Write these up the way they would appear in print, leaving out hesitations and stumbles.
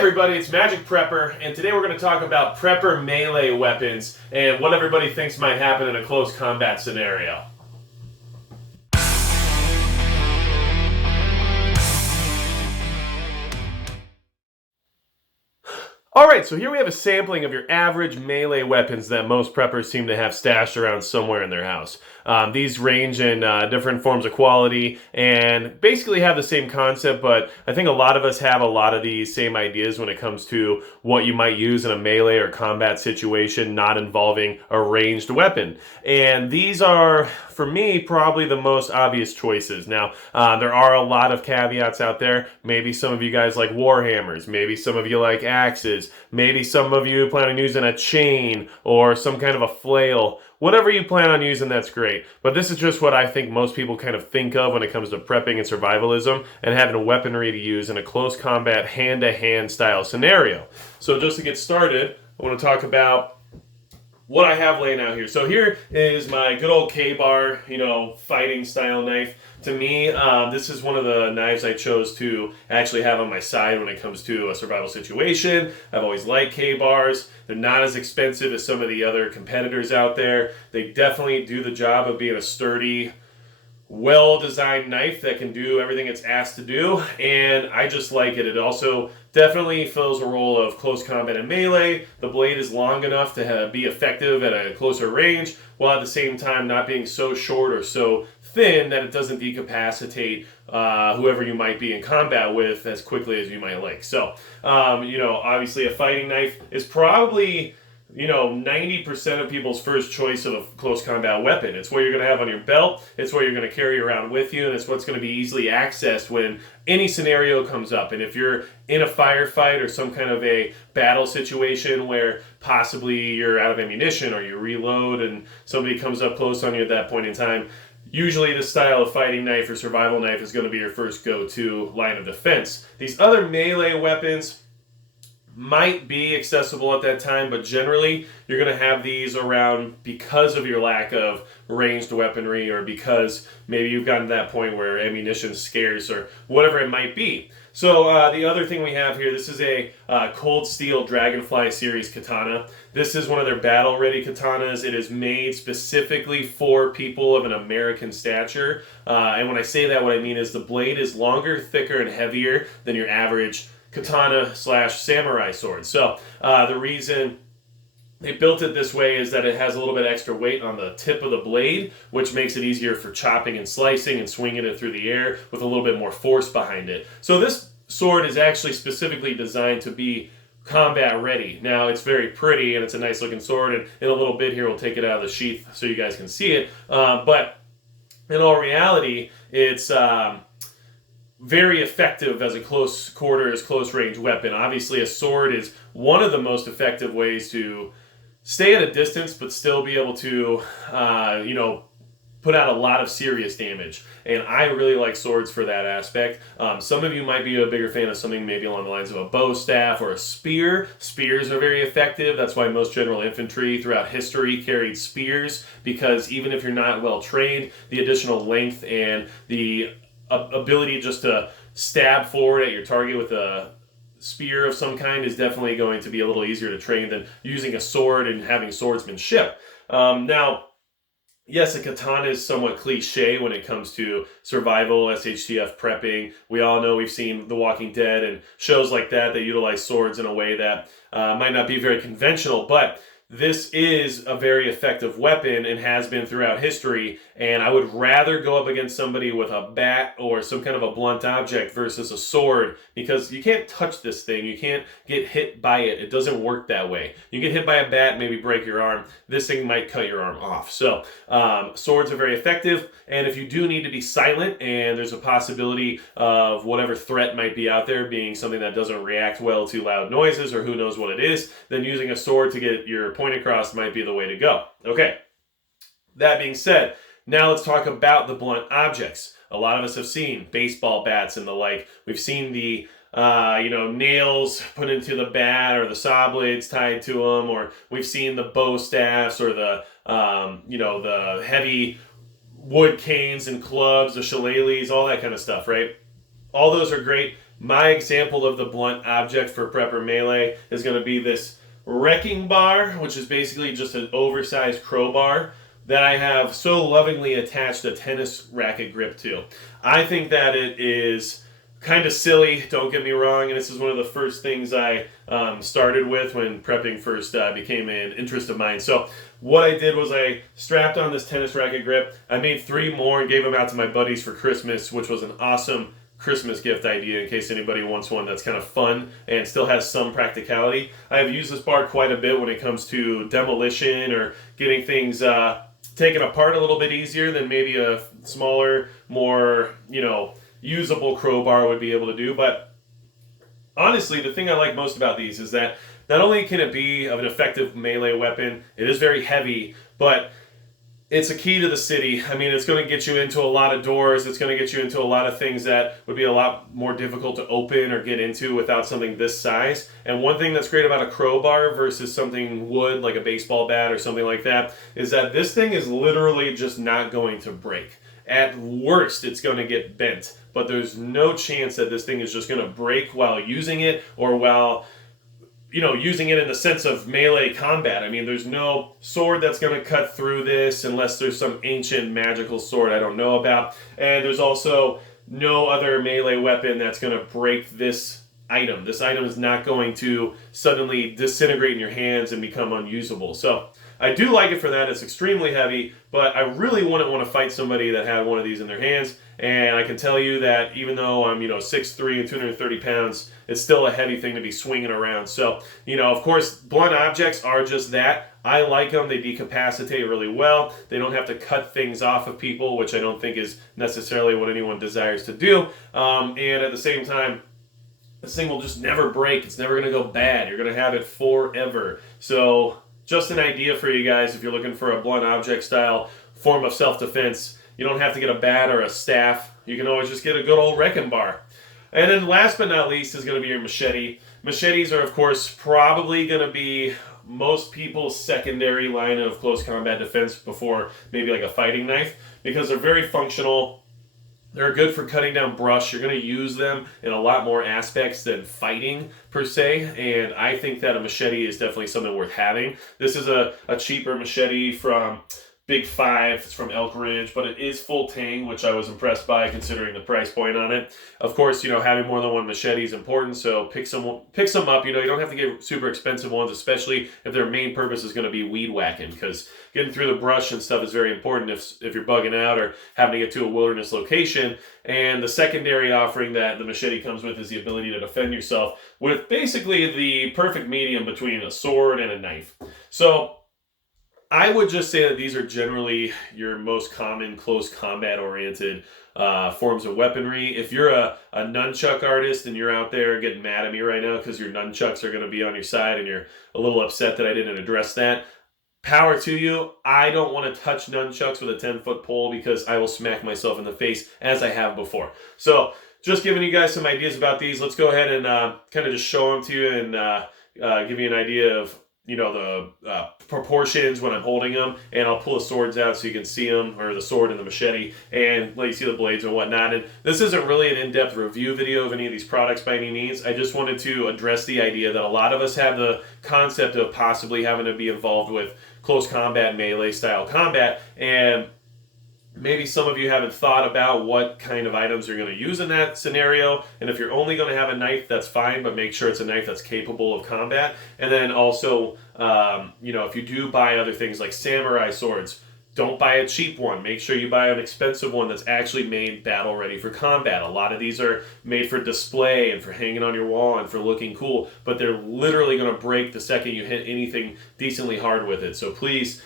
everybody, it's Magic Prepper, and today we're going to talk about Prepper melee weapons and what everybody thinks might happen in a close combat scenario. Alright, so here we have a sampling of your average melee weapons that most preppers seem to have stashed around somewhere in their house. These range in different forms of quality and basically have the same concept, but I think a lot of us have a lot of these same ideas when it comes to what you might use in a melee or combat situation not involving a ranged weapon. And these are, for me, probably the most obvious choices. Now, there are a lot of caveats out there. Maybe some of you guys like warhammers, maybe some of you like axes, maybe some of you plan on using a chain or some kind of a flail. Whatever you plan on using, that's great. But this is just what I think most people kind of think of when it comes to prepping and survivalism and having weaponry to use in a close combat, hand-to-hand style scenario. So just to get started, I want to talk about what I have laying out here. So here is my good old K-bar, fighting style knife. To me, this is one of the knives I chose to actually have on my side when it comes to a survival situation. I've always liked K-bars. They're not as expensive as some of the other competitors out there. They definitely do the job of being a sturdy, well-designed knife that can do everything it's asked to do, and I just like it. It also definitely fills a role of close combat and melee. The blade is long enough to be effective at a closer range, while at the same time not being so short or so thin that it doesn't decapacitate whoever you might be in combat with as quickly as you might like. So, obviously a fighting knife is probably 90% of people's first choice of a close combat weapon. It's what you're going to have on your belt, it's what you're going to carry around with you, and it's what's going to be easily accessed when any scenario comes up. And if you're in a firefight or some kind of a battle situation where possibly you're out of ammunition or you reload and somebody comes up close on you at that point in time, usually this style of fighting knife or survival knife is going to be your first go-to line of defense. These other melee weapons might be accessible at that time, but generally you're going to have these around because of your lack of ranged weaponry, or because maybe you've gotten to that point where ammunition's scarce or whatever it might be. So the other thing we have here, this is a Cold Steel Dragonfly series katana. This is one of their battle-ready katanas. It is made specifically for people of an American stature. And when I say that, what I mean is the blade is longer, thicker, and heavier than your average katana / samurai sword. So the reason they built it this way is that it has a little bit extra weight on the tip of the blade, which makes it easier for chopping and slicing and swinging it through the air with a little bit more force behind it. So this sword is actually specifically designed to be combat ready. Now, it's very pretty and it's a nice looking sword, and in a little bit here we'll take it out of the sheath so you guys can see it. But in all reality, it's very effective as a close quarters, close range weapon. Obviously, a sword is one of the most effective ways to stay at a distance but still be able to, put out a lot of serious damage. And I really like swords for that aspect. Some of you might be a bigger fan of something maybe along the lines of a bow staff or a spear. Spears are very effective. That's why most general infantry throughout history carried spears, because even if you're not well trained, the additional length and the ability just to stab forward at your target with a spear of some kind is definitely going to be a little easier to train than using a sword and having swordsmanship. Now, yes, a katana is somewhat cliche when it comes to survival, SHTF prepping. We all know, we've seen The Walking Dead and shows like that utilize swords in a way that might not be very conventional, but this is a very effective weapon and has been throughout history, and I would rather go up against somebody with a bat or some kind of a blunt object versus a sword, because you can't touch this thing. You can't get hit by it. It doesn't work that way. You get hit by a bat, maybe break your arm. This thing might cut your arm off. So swords are very effective, and if you do need to be silent and there's a possibility of whatever threat might be out there being something that doesn't react well to loud noises or who knows what it is, then using a sword to get your point across might be the way to go. Okay, that being said, now let's talk about the blunt objects. A lot of us have seen baseball bats and the like. We've seen the nails put into the bat or the saw blades tied to them, or we've seen the bow staffs or the heavy wood canes and clubs, the shillelaghs, all that kind of stuff, right? All those are great. My example of the blunt object for prepper melee is going to be this wrecking bar, which is basically just an oversized crowbar that I have so lovingly attached a tennis racket grip to. I think that it is kind of silly, don't get me wrong, and this is one of the first things I started with when prepping first became an interest of mine. So what I did was I strapped on this tennis racket grip. I made 3 more and gave them out to my buddies for Christmas, which was an awesome Christmas gift idea in case anybody wants one that's kind of fun and still has some practicality. I have used this bar quite a bit when it comes to demolition or getting things taken apart a little bit easier than maybe a smaller, more, usable crowbar would be able to do. But honestly, the thing I like most about these is that not only can it be of an effective melee weapon, it is very heavy, but it's a key to the city. I mean, it's going to get you into a lot of doors. It's going to get you into a lot of things that would be a lot more difficult to open or get into without something this size. And one thing that's great about a crowbar versus something wood, like a baseball bat or something like that, is that this thing is literally just not going to break. At worst, it's going to get bent, but there's no chance that this thing is just going to break while using it or while using it in the sense of melee combat. I mean, there's no sword that's going to cut through this unless there's some ancient magical sword I don't know about. And there's also no other melee weapon that's going to break this item. This item is not going to suddenly disintegrate in your hands and become unusable. So I do like it for that. It's extremely heavy, but I really wouldn't want to fight somebody that had one of these in their hands. And I can tell you that even though I'm, 6'3" and 230 pounds, it's still a heavy thing to be swinging around. So, of course, blunt objects are just that. I like them. They decapacitate really well. They don't have to cut things off of people, which I don't think is necessarily what anyone desires to do. And at the same time, this thing will just never break. It's never going to go bad. You're going to have it forever. So just an idea for you guys if you're looking for a blunt object style form of self-defense. You don't have to get a bat or a staff. You can always just get a good old wrecking bar. And then last but not least is going to be your machete. Machetes are, of course, probably going to be most people's secondary line of close combat defense before maybe like a fighting knife, because they're very functional. They're good for cutting down brush. You're going to use them in a lot more aspects than fighting, per se, and I think that a machete is definitely something worth having. This is a cheaper machete from Big Five. It's from Elk Ridge, but it is full tang, which I was impressed by considering the price point on it. Of course, having more than one machete is important, so pick some up. You don't have to get super expensive ones, especially if their main purpose is going to be weed whacking, because getting through the brush and stuff is very important if you're bugging out or having to get to a wilderness location. And the secondary offering that the machete comes with is the ability to defend yourself with basically the perfect medium between a sword and a knife. So I would just say that these are generally your most common close combat oriented forms of weaponry. If you're a nunchuck artist and you're out there getting mad at me right now because your nunchucks are going to be on your side and you're a little upset that I didn't address that, power to you. I don't want to touch nunchucks with a 10-foot pole because I will smack myself in the face as I have before. So just giving you guys some ideas about these. Let's go ahead and kind of just show them to you and give you an idea of the proportions when I'm holding them, and I'll pull the swords out so you can see them, or the sword and the machete, and let you see the blades and whatnot. And this isn't really an in-depth review video of any of these products by any means. I just wanted to address the idea that a lot of us have the concept of possibly having to be involved with close combat, melee style combat, and maybe some of you haven't thought about what kind of items you're going to use in that scenario. And if you're only going to have a knife, that's fine, but make sure it's a knife that's capable of combat. And then also, if you do buy other things like samurai swords, don't buy a cheap one. Make sure you buy an expensive one that's actually made battle ready for combat. A lot of these are made for display and for hanging on your wall and for looking cool, but they're literally going to break the second you hit anything decently hard with it. So please,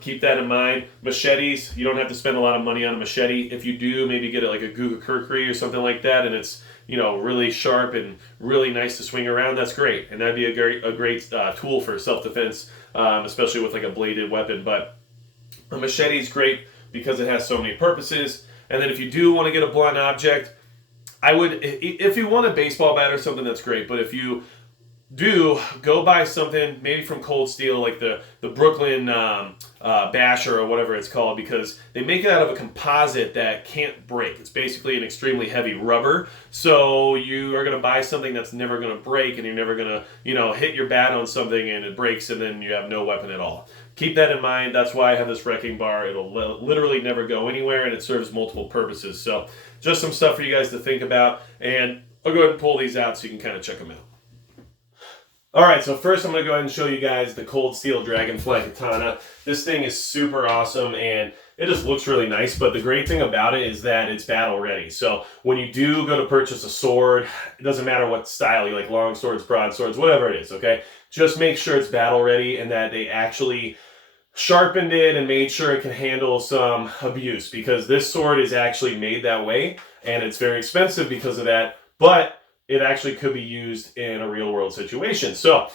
keep that in mind. Machetes, you don't have to spend a lot of money on a machete. If you do, maybe get it like a Gugakirkri or something like that, and it's really sharp and really nice to swing around. That's great, and that'd be a great tool for self-defense, especially with like a bladed weapon. But a machete is great because it has so many purposes. And then if you do want to get a blunt object, I would, if you want a baseball bat or something, that's great. But if you do, go buy something maybe from Cold Steel, like the Brooklyn Basher or whatever it's called, because they make it out of a composite that can't break. It's basically an extremely heavy rubber, so you are going to buy something that's never going to break, and you're never going to hit your bat on something and it breaks, and then you have no weapon at all. Keep that in mind. That's why I have this wrecking bar. It'll literally never go anywhere, and it serves multiple purposes. So just some stuff for you guys to think about, and I'll go ahead and pull these out so you can kind of check them out. All right, so first I'm going to go ahead and show you guys the Cold Steel Dragonfly Katana. This thing is super awesome, and it just looks really nice, but the great thing about it is that it's battle ready. So when you do go to purchase a sword, it doesn't matter what style you like, long swords, broadswords, whatever it is, okay? Just make sure it's battle ready and that they actually sharpened it and made sure it can handle some abuse, because this sword is actually made that way, and it's very expensive because of that, but it actually could be used in a real world situation. So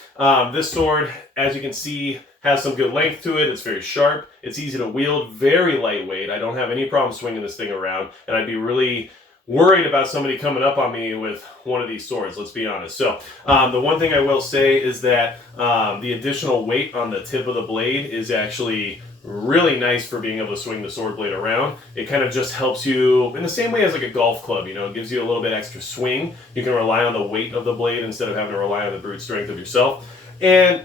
this sword, as you can see, has some good length to it. It's very sharp. It's easy to wield, very lightweight. I don't have any problem swinging this thing around, and I'd be really worried about somebody coming up on me with one of these swords, let's be honest. So the one thing I will say is that the additional weight on the tip of the blade is actually really nice for being able to swing the sword blade around. It kind of just helps you in the same way as like a golf club, it gives you a little bit extra swing. You can rely on the weight of the blade instead of having to rely on the brute strength of yourself. And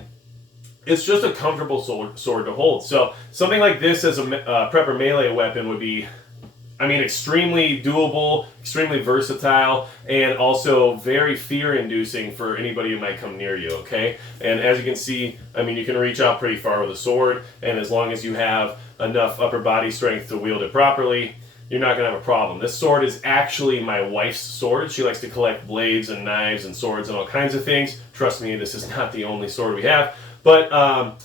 it's just a comfortable sword to hold. So something like this as a prepper melee weapon would be, extremely doable, extremely versatile, and also very fear-inducing for anybody who might come near you, okay? And as you can see, you can reach out pretty far with a sword, and as long as you have enough upper body strength to wield it properly, you're not going to have a problem. This sword is actually my wife's sword. She likes to collect blades and knives and swords and all kinds of things. Trust me, this is not the only sword we have, but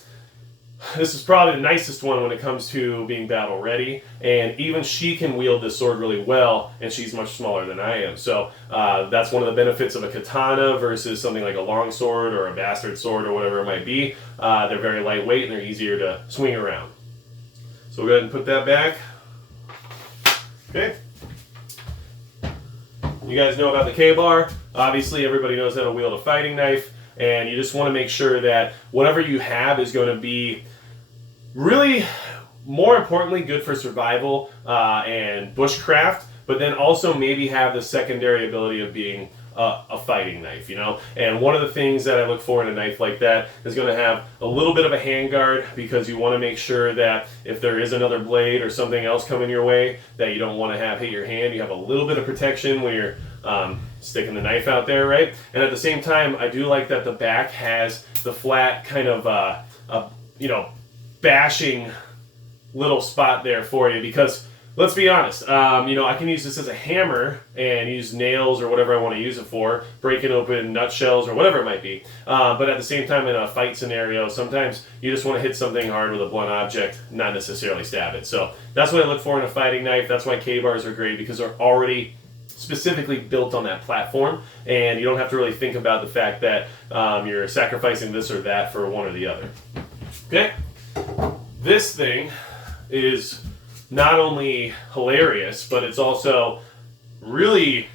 this is probably the nicest one when it comes to being battle ready, and even she can wield this sword really well, and she's much smaller than I am. So that's one of the benefits of a katana versus something like a long sword or a bastard sword or whatever it might be. They're very lightweight and they're easier to swing around. So we'll go ahead and put that back. Okay. You guys know about the K-bar. Obviously everybody knows how to wield a fighting knife. And you just want to make sure that whatever you have is going to be really, more importantly, good for survival and bushcraft, but then also maybe have the secondary ability of being a fighting knife, And one of the things that I look for in a knife like that is going to have a little bit of a handguard, because you want to make sure that if there is another blade or something else coming your way that you don't want to have hit your hand, you have a little bit of protection when you're sticking the knife out there, right? And at the same time, I do like that the back has the flat kind of, bashing little spot there for you, because let's be honest, I can use this as a hammer and use nails or whatever I want to use it for, breaking open nutshells or whatever it might be. But at the same time, in a fight scenario, sometimes you just want to hit something hard with a blunt object, not necessarily stab it. So that's what I look for in a fighting knife. That's why K-bars are great, because they're already specifically built on that platform, and you don't have to really think about the fact that you're sacrificing this or that for one or the other. Okay, this thing is not only hilarious, but it's also really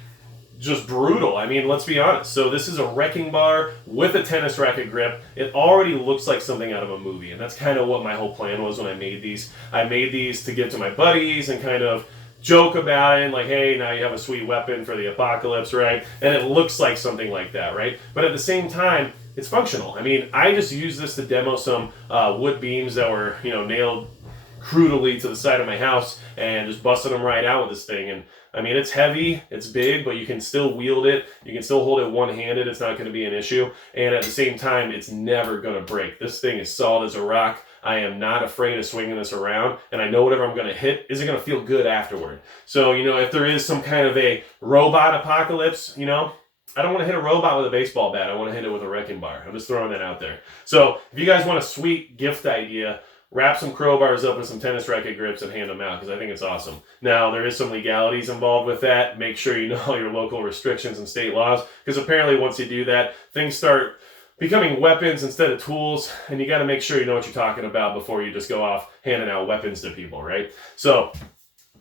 just brutal. Let's be honest. So this is a wrecking bar with a tennis racket grip. It already looks like something out of a movie, and that's kind of what my whole plan was when I made these. I made these to give to my buddies and kind of joke about it, like, hey, now you have a sweet weapon for the apocalypse, right? And it looks like something like that, right? But at the same time, it's functional. I just used this to demo some wood beams that were, nailed crudely to the side of my house, and just busted them right out with this thing. And it's heavy, it's big, but you can still wield it. You can still hold it one-handed. It's not going to be an issue. And at the same time, it's never going to break. This thing is solid as a rock. I am not afraid of swinging this around, and I know whatever I'm going to hit isn't going to feel good afterward. So, if there is some kind of a robot apocalypse, I don't want to hit a robot with a baseball bat. I want to hit it with a wrecking bar. I'm just throwing that out there. So if you guys want a sweet gift idea, wrap some crowbars up with some tennis racket grips and hand them out, because I think it's awesome. Now, there is some legalities involved with that. Make sure you know your local restrictions and state laws, because apparently once you do that, things start becoming weapons instead of tools, and you got to make sure you know what you're talking about before you just go off handing out weapons to people, right? So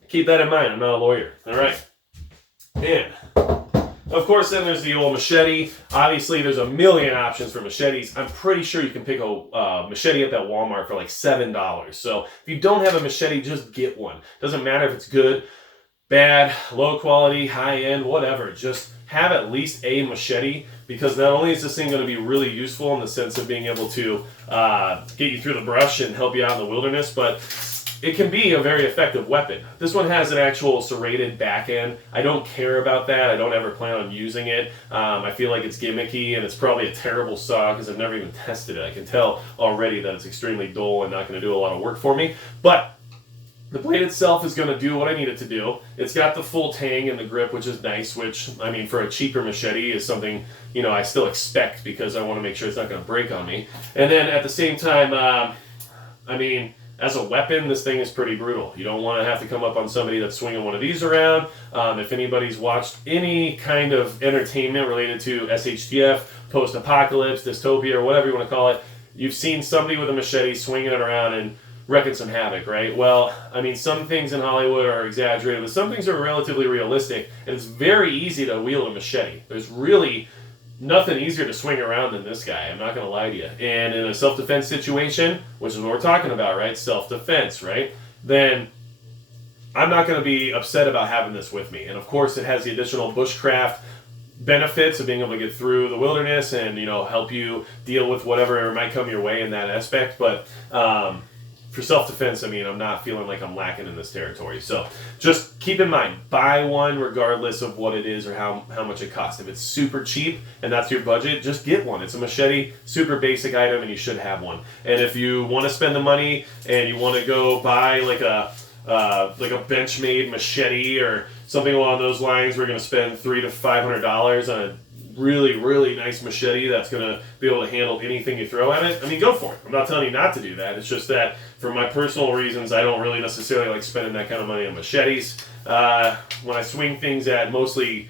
keep that in mind. I'm not a lawyer. All right. And Of course, then there's the old machete. Obviously, there's a million options for machetes. I'm pretty sure you can pick a machete up at Walmart for like $7. So if you don't have a machete, just get one. Doesn't matter if it's good, bad, low quality, high end, whatever. Just have at least a machete, because not only is this thing going to be really useful in the sense of being able to get you through the brush and help you out in the wilderness, but it can be a very effective weapon. This one has an actual serrated back end. I don't care about that. I don't ever plan on using it. I feel like it's gimmicky, and it's probably a terrible saw because I've never even tested it. I can tell already that it's extremely dull and not going to do a lot of work for me. But the blade itself is going to do what I need it to do. It's got the full tang in the grip, which is nice, which, I mean, for a cheaper machete is something, you know, I still expect because I want to make sure it's not going to break on me. And then at the same time, I mean, as a weapon, this thing is pretty brutal. You don't want to have to come up on somebody that's swinging one of these around. If anybody's watched any kind of entertainment related to SHTF, post-apocalypse, dystopia, or whatever you want to call it, you've seen somebody with a machete swinging it around and wrecking some havoc, right? Well, I mean, some things in Hollywood are exaggerated, but some things are relatively realistic, and it's very easy to wield a machete. There's really nothing easier to swing around than this guy, I'm not going to lie to you. And in a self-defense situation, which is what we're talking about, right? Self-defense, right? Then I'm not going to be upset about having this with me. And of course, it has the additional bushcraft benefits of being able to get through the wilderness and, you know, help you deal with whatever might come your way in that aspect. But for self-defense, I mean, I'm not feeling like I'm lacking in this territory. So just keep in mind, buy one regardless of what it is or how much it costs. If it's super cheap and that's your budget, just get one. It's a machete, super basic item, and you should have one. And if you want to spend the money and you want to go buy like a Benchmade machete or something along those lines, we're going to spend $300 to $500 on a really, really nice machete that's going to be able to handle anything you throw at it, I mean, go for it. I'm not telling you not to do that. It's just that for my personal reasons, I don't really necessarily like spending that kind of money on machetes. When I swing things at mostly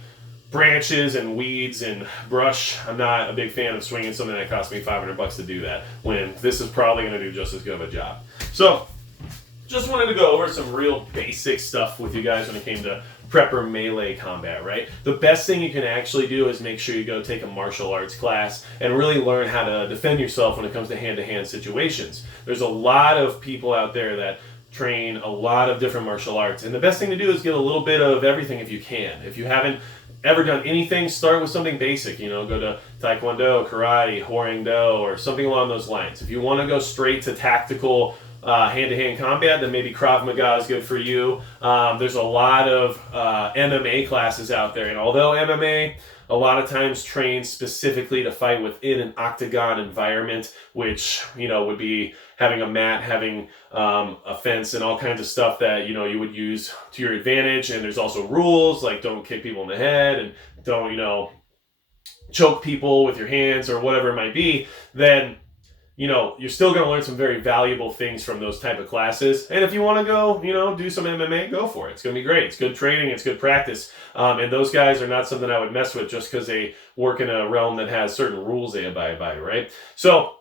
branches and weeds and brush, I'm not a big fan of swinging something that cost me $500 to do that, when this is probably going to do just as good of a job. So just wanted to go over some real basic stuff with you guys when it came to prepper melee combat, right? The best thing you can actually do is make sure you go take a martial arts class and really learn how to defend yourself when it comes to hand-to-hand situations. There's a lot of people out there that train a lot of different martial arts, and the best thing to do is get a little bit of everything if you can. If you haven't ever done anything, start with something basic, you know, go to Taekwondo, Karate, Hwarang-Do, or something along those lines. If you want to go straight to tactical hand-to-hand combat, then maybe Krav Maga is good for you. There's a lot of MMA classes out there, and although MMA a lot of times trains specifically to fight within an octagon environment, which, you know, would be having a mat, having a fence, and all kinds of stuff that, you know, you would use to your advantage. And there's also rules like don't kick people in the head and don't, you know, choke people with your hands or whatever it might be. Then, you know, you're still going to learn some very valuable things from those type of classes. And if you want to go, you know, do some MMA, go for it. It's going to be great. It's good training. It's good practice. And those guys are not something I would mess with just because they work in a realm that has certain rules they abide by, right? So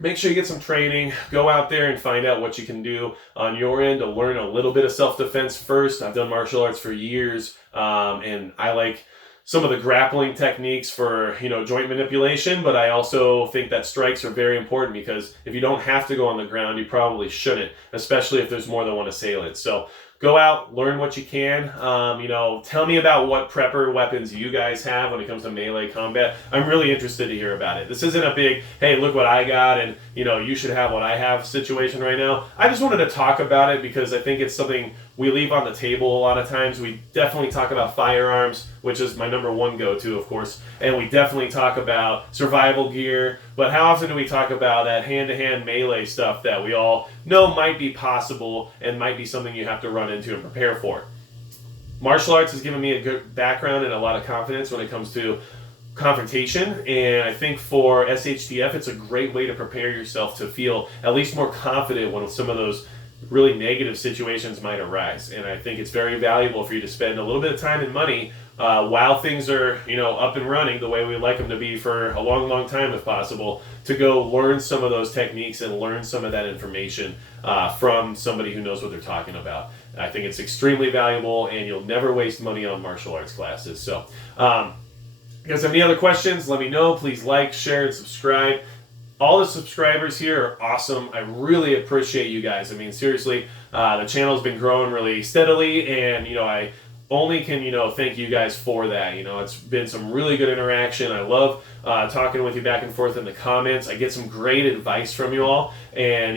make sure you get some training. Go out there and find out what you can do on your end to learn a little bit of self-defense first. I've done martial arts for years, and I like some of the grappling techniques for, you know, joint manipulation, but I also think that strikes are very important because if you don't have to go on the ground, you probably shouldn't, especially if there's more than one assailant. So go out, learn what you can. You know, tell me about what prepper weapons you guys have when it comes to melee combat. I'm really interested to hear about it. This isn't a big, hey, look what I got and, you know, you should have what I have situation right now. I just wanted to talk about it because I think it's something we leave on the table a lot of times. We definitely talk about firearms, which is my number one go-to, of course, and we definitely talk about survival gear, but how often do we talk about that hand-to-hand melee stuff that we all know might be possible and might be something you have to run into and prepare for? Martial arts has given me a good background and a lot of confidence when it comes to confrontation, and I think for SHTF, it's a great way to prepare yourself to feel at least more confident when some of those really negative situations might arise. And I think it's very valuable for you to spend a little bit of time and money while things are, you know, up and running the way we like them to be for a long, long time if possible, to go learn some of those techniques and learn some of that information from somebody who knows what they're talking about. I think it's extremely valuable, and you'll never waste money on martial arts classes. So you guys have any other questions, let me know. Please like, share, and subscribe. All the subscribers here are awesome. I really appreciate you guys. I mean, seriously, the channel's been growing really steadily, and I only can thank you guys for that. It's been some really good interaction. I love talking with you back and forth in the comments. I get some great advice from you all, and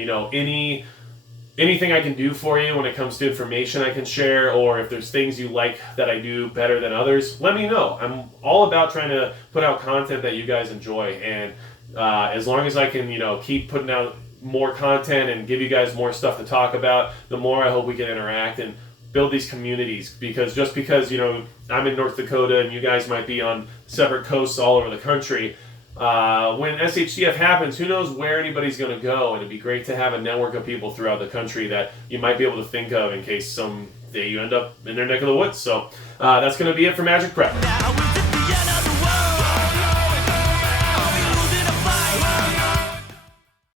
anything I can do for you when it comes to information I can share, or if there's things you like that I do better than others, let me know. I'm all about trying to put out content that you guys enjoy, and as long as I can, keep putting out more content and give you guys more stuff to talk about, the more I hope we can interact and build these communities. Because just because, I'm in North Dakota and you guys might be on separate coasts all over the country, when SHTF happens, who knows where anybody's going to go, and it'd be great to have a network of people throughout the country that you might be able to think of in case someday you end up in their neck of the woods. So that's going to be it for Magic Prep.